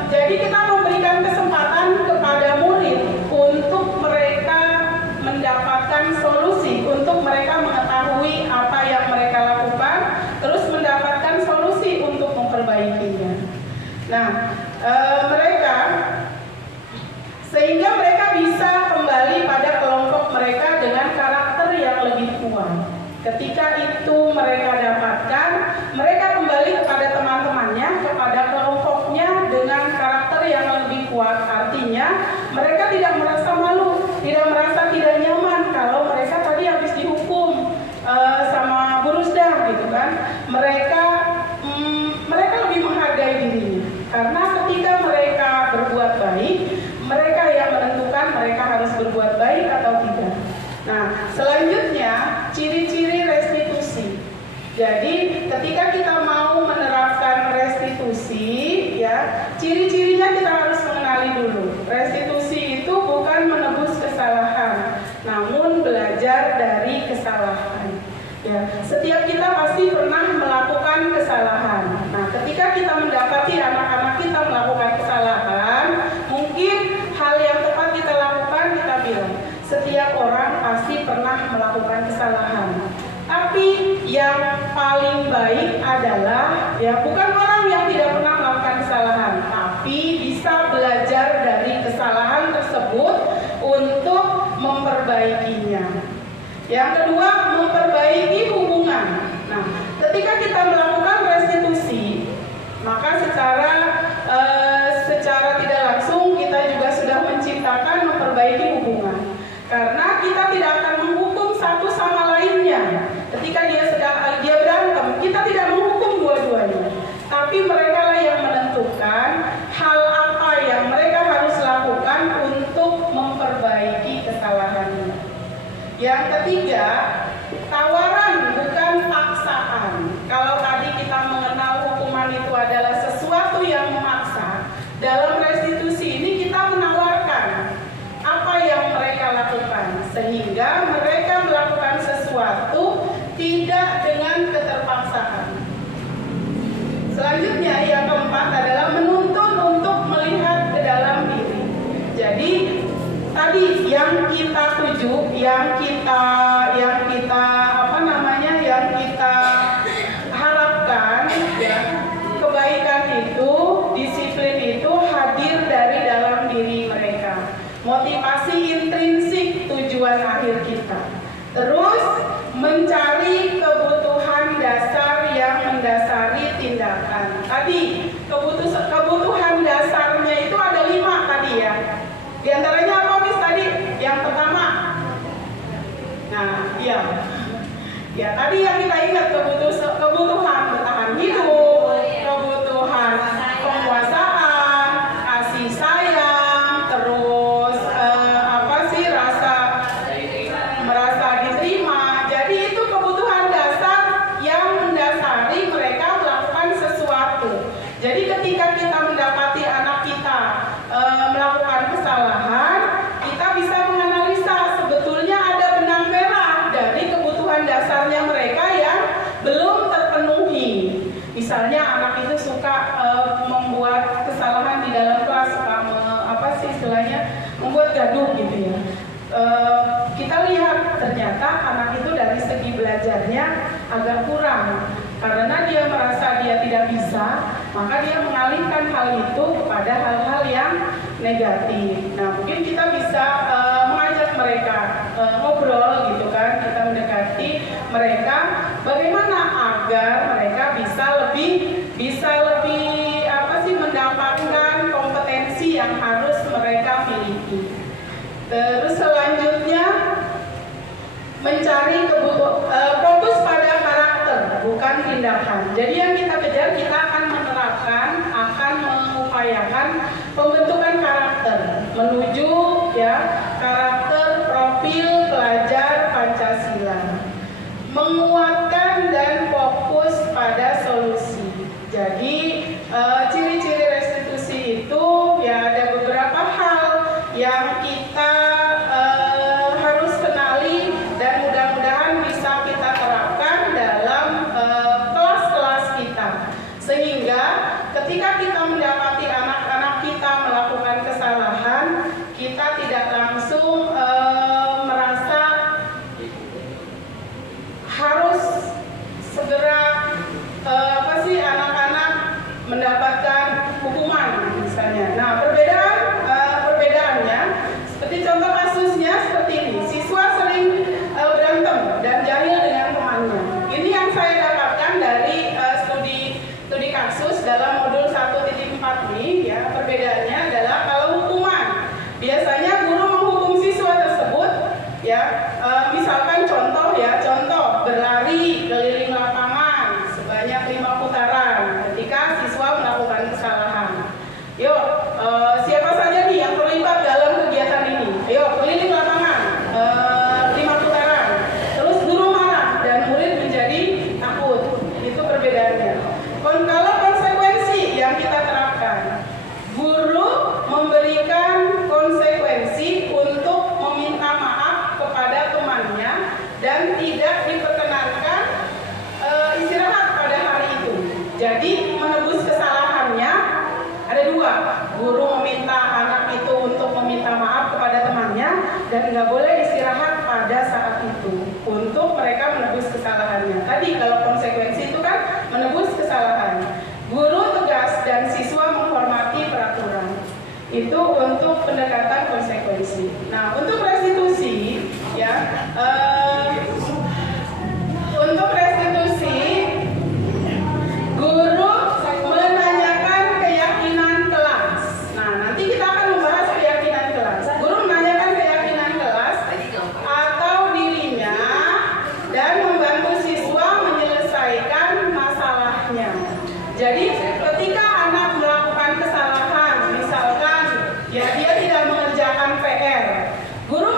jadi kita memberikan kesempatan kepada murid untuk mereka mendapatkan solusi, untuk mereka mengetahui apa yang mereka lakukan, terus mendapatkan solusi untuk memperbaikinya. Nah, sehingga mereka bisa kembali pada kelompok mereka dengan karakter yang lebih kuat. Ketika itu mereka dapatkan, mereka kembali kepada teman-temannya, kepada kelompoknya dengan karakter yang lebih kuat. Artinya mereka tidak merasa malu, tidak merasa tidak nyaman kalau mereka tadi habis dihukum sama Bu Rusda gitu kan. Mereka lebih menghargai dirinya, karena ketika mereka berbuat baik, mereka yang menentukan mereka harus berbuat baik atau tidak. Nah, selanjutnya ciri-ciri restitusi. Jadi ketika kita mau menerapkan restitusi, ya, ciri-cirinya kita harus mengenali dulu. Restitusi itu bukan menebus kesalahan, namun belajar dari kesalahan. Ya, setiap kita pasti pernah melakukan kesalahan. Nah, ketika kita mendapati anak-anak kita melakukan kesalahan, mungkin hal yang tepat kita lakukan, kita bilang, setiap orang pasti pernah melakukan kesalahan. Tapi yang paling baik adalah, ya, bukan orang yang tidak pernah melakukan kesalahan, tapi bisa belajar dari kesalahan tersebut untuk memperbaikinya. Yang kedua, memperbaiki hubungan. Nah, ketika kita melakukan restitusi, maka secara tidak langsung kita juga sudah menciptakan memperbaiki hubungan. Karena kita tidak akan menghukum satu sama lainnya. Ketika dia berantem, kita tidak menghukum dua-duanya. Tapi mereka lah yang menentukan hal apa yang mereka harus lakukan untuk memperbaiki kesalahannya. Yang ketiga, tawaran bukan paksaan. Kalau tadi kita mengenal hukuman itu adalah Tadi kebutuhan dasarnya itu ada 5 tadi ya. Di antaranya apa Miss tadi? Yang pertama, nah iya, ya tadi yang kita ingat kebutuhan bertahan hidup, kebutuhan penguasaan, kasih sayang, terus merasa diterima. Jadi itu kebutuhan dasar yang mendasari mereka melakukan sesuatu. Jadi ketika kita mendapati anak kita melakukan kesalahan, kita bisa menganalisa sebetulnya ada benang merah dari kebutuhan dasarnya mereka yang belum terpenuhi. Misalnya anak itu suka membuat kesalahan di dalam kelas, suka membuat gaduh gitu ya. Kita lihat ternyata anak itu dari segi belajarnya agak kurang. Karena dia merasa dia tidak bisa, maka dia mengalihkan hal itu kepada hal-hal yang negatif. Nah, mungkin kita bisa mengajak mereka ngobrol gitu kan, kita mendekati mereka bagaimana agar mereka bisa lebih mendapatkan kompetensi yang harus mereka miliki. Terus selanjutnya mencari fokus pada karakter, bukan tindakan. Jadi yang kita kejar, kita akan menerapkan, akan mengupayakan pembentukan karakter menuju ya karakter profil pelajar Pancasila, menguatkan dan fokus pada solusi. Jadi ciri-ciri restitusi itu ya ada beberapa hal yang kita harus kenali dan mudah-mudahan bisa kita terapkan dalam kelas-kelas kita, sehingga ketika kita mendapati anak-anak kita melakukan kesalahan, kita tidak langsung merasa harus segera anak-anak mendapatkan hukuman misalnya. Nah, perbedaannya seperti contoh kasusnya seperti ini. Siswa sering berantem dan jahil dengan temannya. Ini yang saya dapatkan dari studi kasus dalam modul 1.4 ini ya. Perbedaannya adalah kalau hukuman, biasanya guru menghukum siswa tersebut ya, misalkan contoh berlari keliling lapangan sebanyak 5 putaran ketika siswa melakukan kesalahan. Yuk, siapa saja nih yang terlibat dalam kegiatan ini? Ayo, keliling lapangan 5 putaran. Terus guru marah dan murid menjadi takut. Itu perbedaannya. Kalau konsekuensi yang kita terapkan, guru memberikan konsekuensi untuk meminta maaf kepada temannya dan tidak diperkenankan istirahat pada hari itu. Jadi menebus kesalahannya ada 2. Guru meminta anak itu untuk meminta maaf kepada temannya dan nggak boleh istirahat pada saat itu untuk mereka menebus kesalahannya. Tadi kalau konsekuensi itu kan menebus kesalahan. Guru tegas dan siswa menghormati peraturan. Itu untuk pendekatan konsekuensi. Nah, untuk restitusi ya, untuk restitusi guru menanyakan keyakinan kelas. Nah, nanti kita akan membahas keyakinan kelas. Guru menanyakan keyakinan kelas atau dirinya dan membantu siswa menyelesaikan masalahnya. Jadi ketika anak melakukan kesalahan, misalkan ya dia tidak mengerjakan PR, guru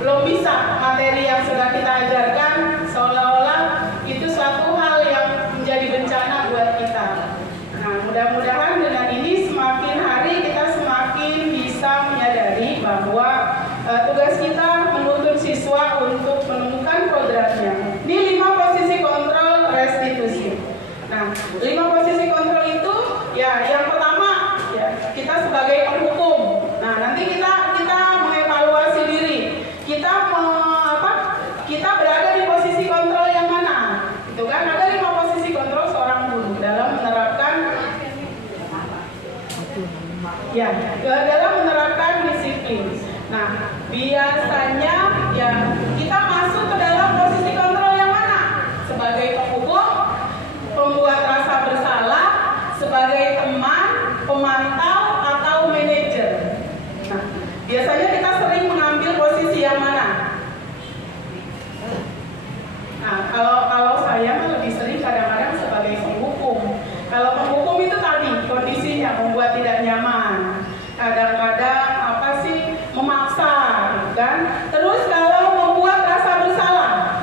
belum bisa materi yang sudah kita ajarkan, seolah-olah itu suatu hal yang menjadi bencana buat kita. Nah, mudah-mudahan dengan ini semakin hari kita semakin bisa menyadari bahwa tugas kita menuntun siswa untuk menemukan kodratnya. Ini 5 posisi kontrol restitusi. Nah, 5 posisi kontrol itu ya yang pertama ya kita sebagai penghukum. Nah, nanti kita mengevaluasi diri. Kita berada di posisi kontrol yang mana? Itu kan ada 5 posisi kontrol seorang guru dalam menerapkan disiplin. Nah, biasanya ya kita masuk ke dalam posisi kontrol yang mana? Sebagai penghukum, pembuat rasa bersalah, sebagai teman, pemantau, atau manajer. Nah, biasanya kita sering mengambil posisi yang mana? Nah, kalau saya lebih sering kadang-kadang sebagai penghukum. Kalau penghukum itu tadi kondisinya membuat tidak nyaman. Kadang-kadang memaksa, kan? Terus kalau membuat rasa bersalah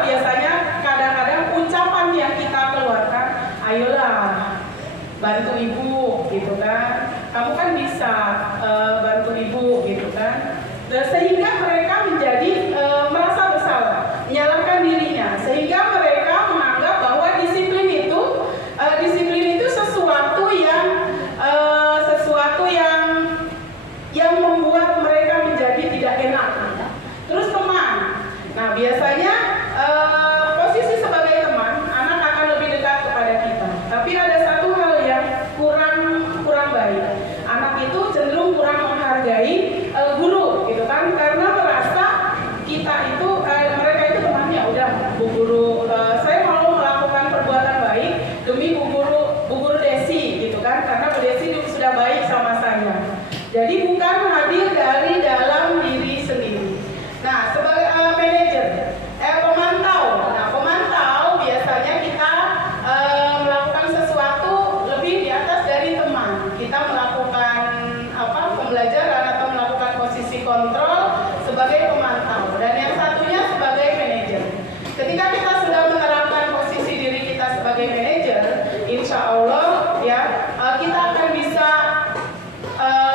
biasanya kadang-kadang ucapan yang kita keluarkan, ayolah bantu ibu, gitu kan? Kamu kan bisa bantu ibu, gitu kan? Dan sehingga mereka menjadi merasa bersalah, menyalahkan dirinya, sehingga mereka menganggap bahwa disiplin itu sesuatu yang membuat mereka menjadi tidak enak. Terus teman, nah biasanya posisi sebagai teman, anak akan lebih dekat kepada kita. Tapi ada satu hal yang kurang baik. Anak itu cenderung kurang menghargai guru, gitu kan? Karena merasa kita itu mereka itu temannya. Udah, Bu Guru, saya mau melakukan perbuatan baik demi Bu Guru Desi, gitu kan? Karena Bu Desi sudah baik sama saya. Jadi bukan hadir dari dalam diri sendiri. Nah, sebagai manajer, pemantau. Nah, pemantau biasanya kita melakukan sesuatu lebih di atas dari teman. Kita melakukan pembelajaran atau melakukan posisi kontrol sebagai pemantau. Dan yang satunya sebagai manajer. Ketika kita sudah menerapkan posisi diri kita sebagai manajer, insya Allah ya kita akan bisa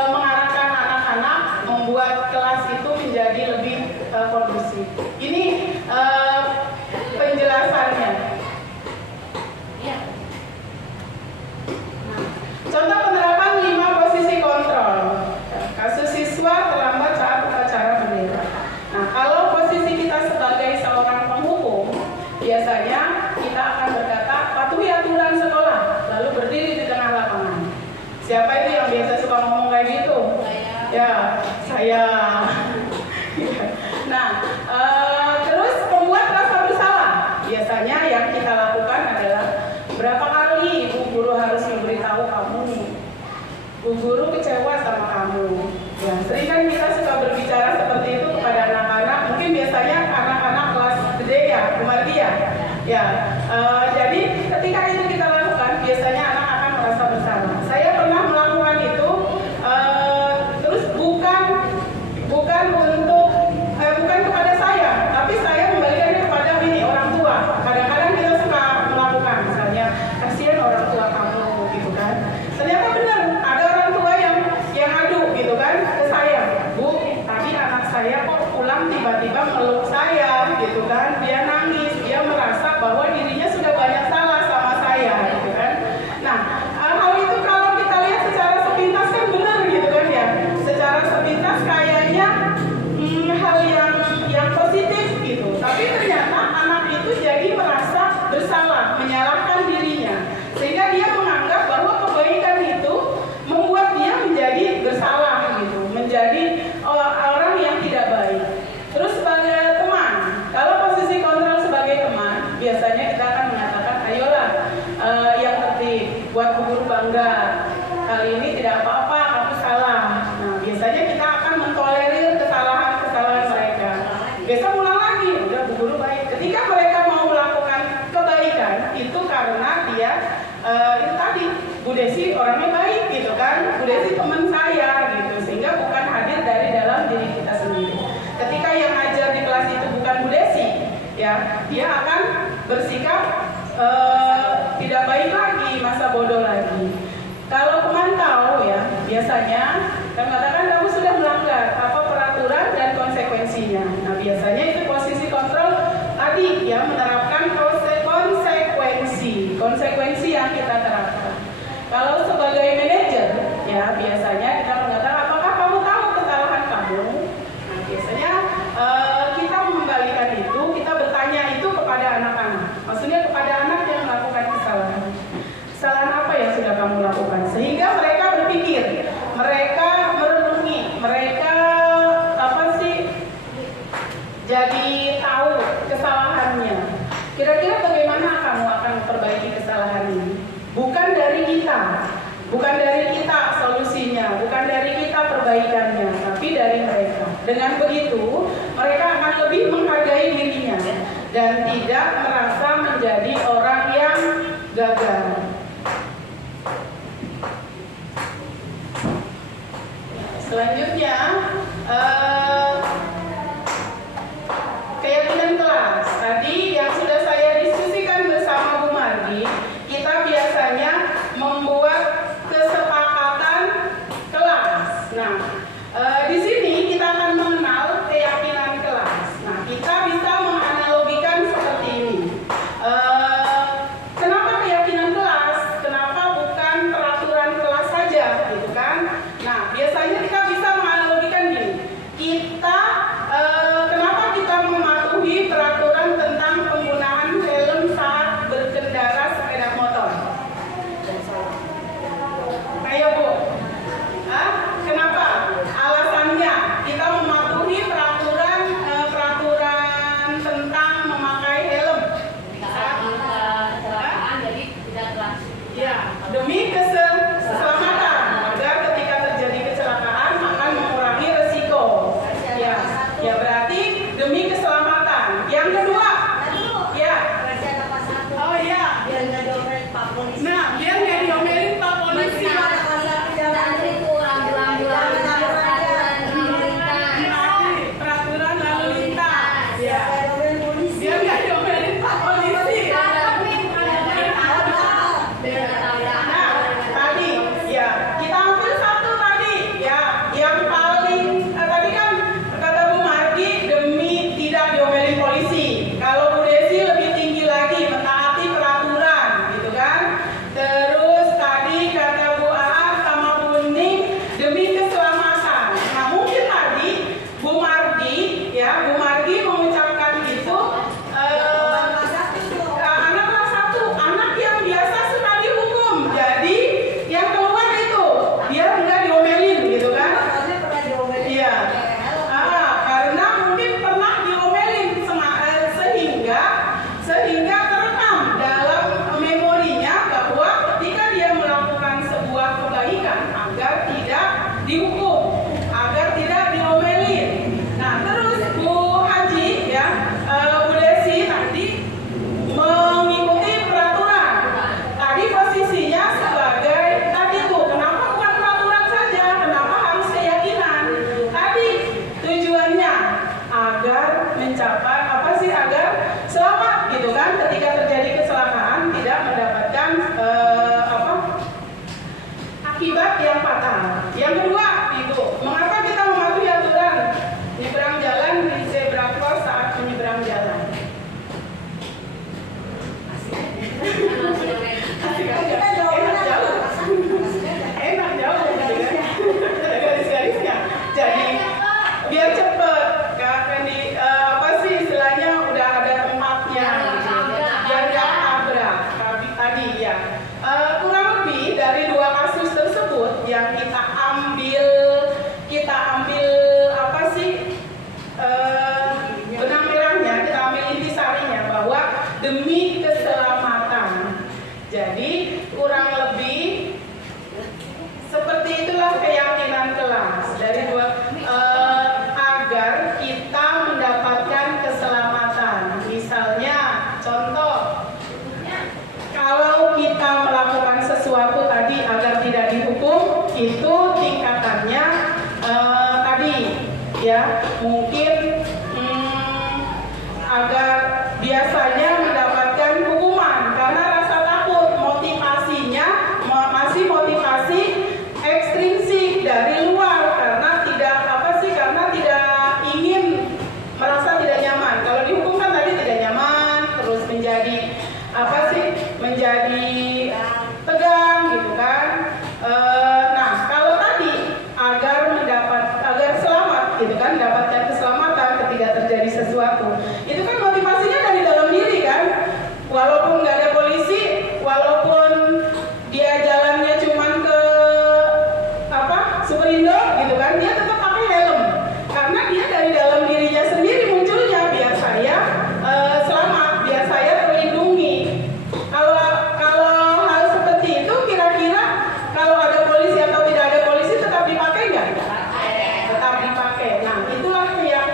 mengarahkan anak-anak, membuat kelas itu menjadi lebih kondusif. Ini penjelasannya. Contoh penerapan 5 posisi kontrol. Kasus siswa terlambat saat upacara bendera. Nah, kalau posisi kita sebagai seorang penghukum, biasanya kita akan berkata, patuhi aturan sekolah, lalu berdiri di tengah lapangan. Siapa itu yang biasa suka ngomong kayak gitu? Ya, saya. Nah, terus pembuat rasa bersalah. Biasanya yang kita lakukan adalah berapa kali Bu Guru harus memberitahu kamu, Bu Guru kecewa sama kamu. Ya, sering kan kita suka berbicara seperti itu kepada anak-anak. Mungkin biasanya anak-anak kelas gede ya, Muhammadiyah. Ya, jadi ketika itu kita lakukan, biasanya anak akan merasa bersalah. Saya pernah melakukan itu, terus bukan kepada saya, tapi saya membalikannya kepada orang tua. Kadang-kadang kita suka melakukan, misalnya kasihan orang tua kamu, gitu kan. Ternyata benar ada orang tua yang adu, gitu kan, ke saya. Bu, tadi anak saya kok pulang tiba-tiba meluk saya, gitu kan. Dia nangis, dia merasa bahwa dirinya sudah banyak salah sama saya, gitu kan. Nah, hal itu kalau kita lihat secara sepintas kan benar, gitu kan ya. Secara sepintas kayaknya hal yang positif, gitu. Tapi ternyata anak itu jadi merasa bersalah, menyalahkan dirinya, sehingga dia menganggap bahwa kebaikan itu membuat dia menjadi bersalah, gitu, menjadi orang yang tidak baik. Terus sebagai ya dia akan bersikap tidak baik lagi, masa bodoh lagi. Kalau pemantau ya biasanya katakan kamu sudah melanggar apa peraturan dan konsekuensinya. Nah biasanya itu posisi kontrol tadi ya menerapkan konsekuensi yang kita terapkan. Kalau sebagai manajer ya biasanya kita mengatakan apakah kamu tahu kesalahan kamu. Nah biasanya kita mengembalikan itu, kita bertanya itu kepada anak-anak. Maksudnya kepada anak yang melakukan kesalahan. Kesalahan apa yang sudah kamu lakukan? Sehingga mereka berpikir, mereka merenungi, mereka jadi tahu kesalahannya. Kira-kira bagaimana kamu akan memperbaiki kesalahan ini? Bukan dari kita solusinya, bukan dari kita perbaikannya, tapi dari mereka. Dengan begitu, mereka akan lebih menghargai dirinya dan tidak merasa menjadi orang yang gagal. Selanjutnya, keyakinan kelas. Tadi yang sudah saya diskusikan bersama Bu Mardi, kita biasanya membuat kesepakatan kelas. Nah, di sini kita akan mengenal keyakinan kelas. Nah, kita bisa menganalogikan seperti ini. Kenapa keyakinan kelas? Kenapa bukan peraturan kelas saja, gitu kan? Nah, biasanya kita bisa menganalogikan gini. Kenapa kita mematuhi peraturan tentang penggunaan helm saat berkendara sepeda motor? Ayo Bu, kenapa? Alasannya kita mematuhi peraturan tentang memakai helm. Ya, demi keselamatan agar ketika terjadi kecelakaan akan mengurangi resiko. Ya berarti demi keselamatan. Yang kedua, ya. Oh iya. Biar nggak diomelin Pak Polisi. Nah, biar nggak diomelin Pak Polisi. Peraturan lalu lintas. Ya. Biar nggak diomelin Pak Polisi. Nah, tadi ya kita ambil satu tadi ya yang paling tadi kan kata Bu Mardi demi tidak diomelin polisi. Kalau Bu Desi lebih tinggi lagi mentaati peraturan gitu kan. Terus tadi kata Bu Aaf sama Bu Ning demi keselamatan. Nah mungkin tadi Bu Mardi mengucapkan itu anak kelas 1, anak yang biasa suka dihukum. Jadi yang keluar itu biar enggak diomelin gitu kan. Iya. Karena mungkin pernah diomelin sehingga terekam dalam memorinya bahwa ketika dia melakukan sebuah kebaikan agar tidak dihukum, agar tidak diomelin. Nah, terus Bu Haji ya, Bu Desi tadi mengikuti peraturan. Tadi posisinya sebagai tadi tuh, kenapa bukan peraturan saja? Kenapa harus keyakinan? Tadi tujuannya agar mencapai agar selamat gitu kan, ketika terjadi kecelakaan tidak mendapatkan akibat yang fatal. Yang kedua itu, mengapa kita mematuhi aturan menyeberang jalan di zebra cross saat menyeberang jalan? Enak jauh gitu kan? Ada garis-garisnya. Jadi biar cepet kan istilahnya udah ada tempatnya gitu. Biar nggak tabrak tadi ya. Kurang lebih dari 2 kasus tersebut yang kita ambil benang merahnya, kita ambil intisarinya bahwa demi keselamatan. Jadi kurang lebih seperti itulah keyakinan kelas dari agar kita mendapatkan keselamatan. Misalnya, contoh, kalau kita melakukan sesuatu tadi agar tidak dihukum, itu tingkatannya tadi ya mungkin agar biasanya mendapatkan hukuman karena rasa takut. Motivasinya masih motivasi ekstrinsik dari luar karena karena tidak ingin, merasa tidak nyaman. Kalau dihukum kan tadi tidak nyaman, terus menjadi menjadi tegang gitu kan. Nah, kalau tadi agar selamat gitu kan, dapatkan keselamatan ketika terjadi sesuatu, itu kan motivasinya dari dalam diri kan. Walaupun nggak ada polisi, walaupun dia jalannya cuman ke Superindo gitu kan, dia tetap pakai helm karena dia dari dalam dirinya sendiri munculnya, biar saya selamat, biar saya terlindungi. Kalau hal seperti itu, kira-kira kalau ada polisi atau tidak ada polisi tetap dipakai nggak? Tetap dipakai. Nah, itulah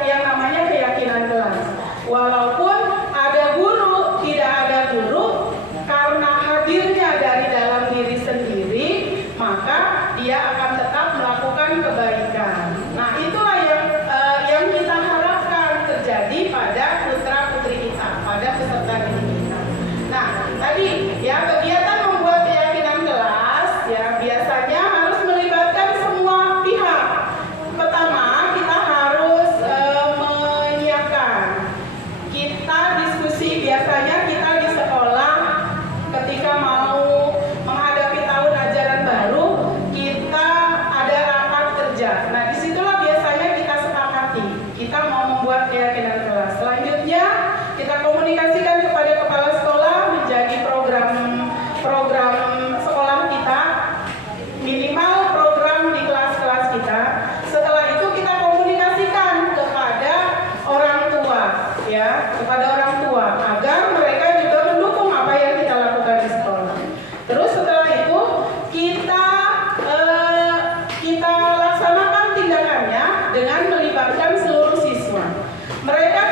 yang namanya keyakinan kelas. Walaupun ada guru, tidak ada guru, karena hadirnya dari dalam diri sendiri, maka dia akan tetap melakukan kebaikan. Nah, itulah yang kita harapkan terjadi pada putra-putri kita, pada peserta didik kita. Nah, tadi ya, kegiatan membuat keyakinan kelas ya biasanya harus melibatkan semua pihak. Pertama, kita harus menyiapkan. Kita diskusi, biasanya kita di sekolah ketika mau menghadapi tahun ajaran baru, kita ada rapat kerja. Nah, disitulah biasanya kita sepakati, kita mau membuat keyakinan kelas. Selanjutnya, kita komunikasikan kepada kepala sekolah menjadi program sekolah kita, minimal program di kelas-kelas kita. Setelah itu kita komunikasikan kepada orang tua, ya, kepada orang tua agar mereka juga mendukung apa yang kita lakukan di sekolah. Terus setelah itu kita laksanakan tindakannya dengan melibatkan seluruh siswa. Mereka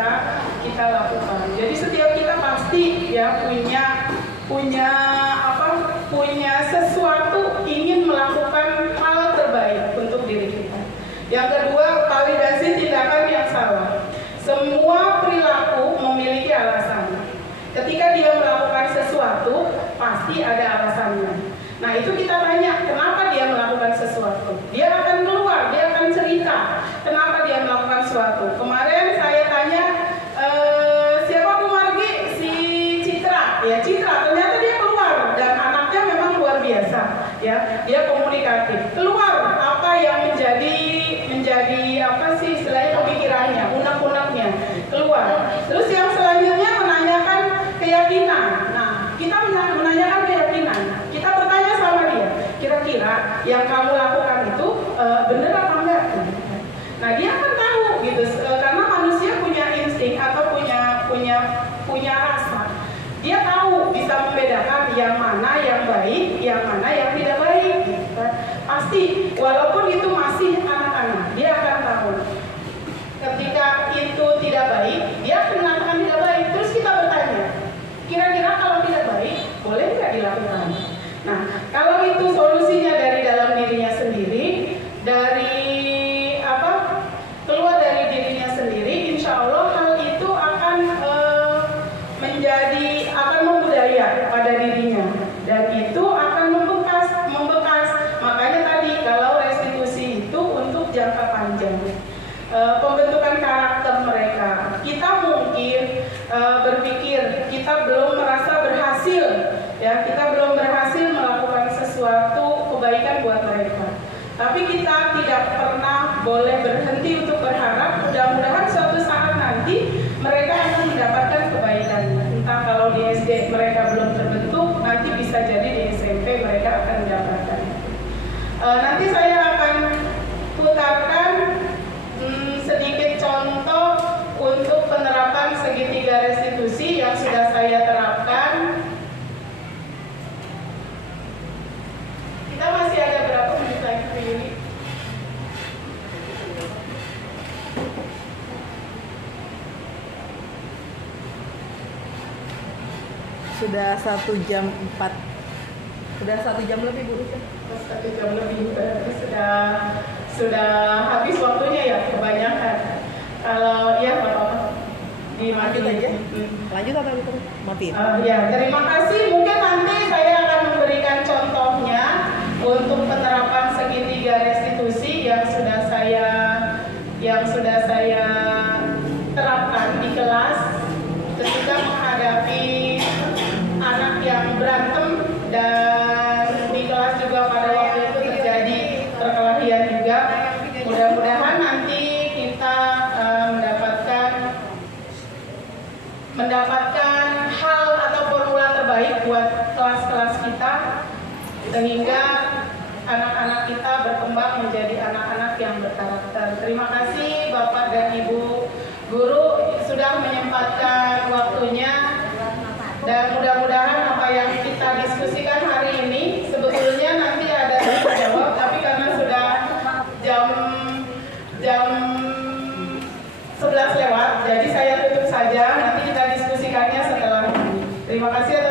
bisa kita lakukan. Jadi setiap kita pasti ya punya sesuatu ingin melakukan hal terbaik untuk diri kita. Yang kedua, validasi tindakan yang salah. Semua perilaku memiliki alasan. Ketika dia melakukan sesuatu, pasti ada alasannya. Nah, itu kita tanya, kenapa dia melakukan sesuatu? Dia akan keluar, dia akan cerita kenapa dia melakukan sesuatu. Kemarin saya tanya, siapa Bu Margi? Si Citra. Ya, Citra. Ternyata dia keluar dan anaknya memang luar biasa. Ya, dia komunikatif. Keluar apa yang menjadi apa sih istilahnya pemikirannya, unek-uneknya keluar. Terus yang selanjutnya menanyakan keyakinan. Nah, kita menanyakan keyakinan. Kita bertanya sama dia, kira-kira yang kamu lakukan itu benar apa enggak? Nah, dia akan tahu gitu, karena manusia punya insting atau punya rasa. Dia tahu, bisa membedakan yang mana yang baik, yang mana yang tidak baik. Gitu kan. Pasti, walaupun itu masih anak-anak, dia akan tahu. Ketika itu tidak baik, dia akan mengatakan tidak baik. Terus kita bertanya, kira-kira kalau tidak baik, boleh nggak dilakukan? Nah, kalau itu solusinya dari dalam dirinya sendiri, keluar dari dirinya sendiri, insya Allah hal itu akan akan membudaya pada dirinya, dan itu akan membekas. Makanya tadi kalau restitusi itu untuk jangka panjang, pembentukan karakter mereka. Kita mungkin berpikir kita belum merasa berhasil, ya, kita belum berhasil melakukan sesuatu kebaikan buat mereka. Tapi kita tidak pernah boleh berhenti untuk berharap mudah-mudahan suatu saat nanti mereka akan mendapatkan kebaikan. Entah kalau di SD mereka belum terbentuk, nanti bisa jadi di SMP mereka akan mendapatkan. Nanti saya akan putarkan sedikit contoh untuk penerapan segitiga restitusi yang sudah saya terapkan. Kita masih ada berapa menit lagi, Bu Yuli? Sudah 1 jam 4. Sudah 1 jam lebih, Bu. 1 jam lebih, berarti sudah habis waktunya ya, kebanyakan. Kalau ya nggak apa-apa, dimatiin aja. Lanjut atau gitu? Matiin. Ya, terima kasih. Mungkin nanti saya akan memberikan contohnya untuk penerapan segitiga restitusi yang sudah saya terapkan di kelas ketika menghadapi anak yang berantem, dan di kelas juga pada waktu itu terjadi perkelahian juga. Mudah-mudahan nanti kita mendapatkan hal atau formula terbaik buat kelas-kelas kita, sehingga anak-anak kita berkembang menjadi anak-anak yang berkarakter. Terima kasih Bapak dan Ibu Guru sudah menyempatkan waktunya, dan mudah-mudahan apa yang kita diskusikan hari ini sebetulnya nanti ada jawab, tapi karena sudah jam 11 lewat, jadi saya tutup saja. Nanti kita diskusikannya setelah ini. Terima kasih atas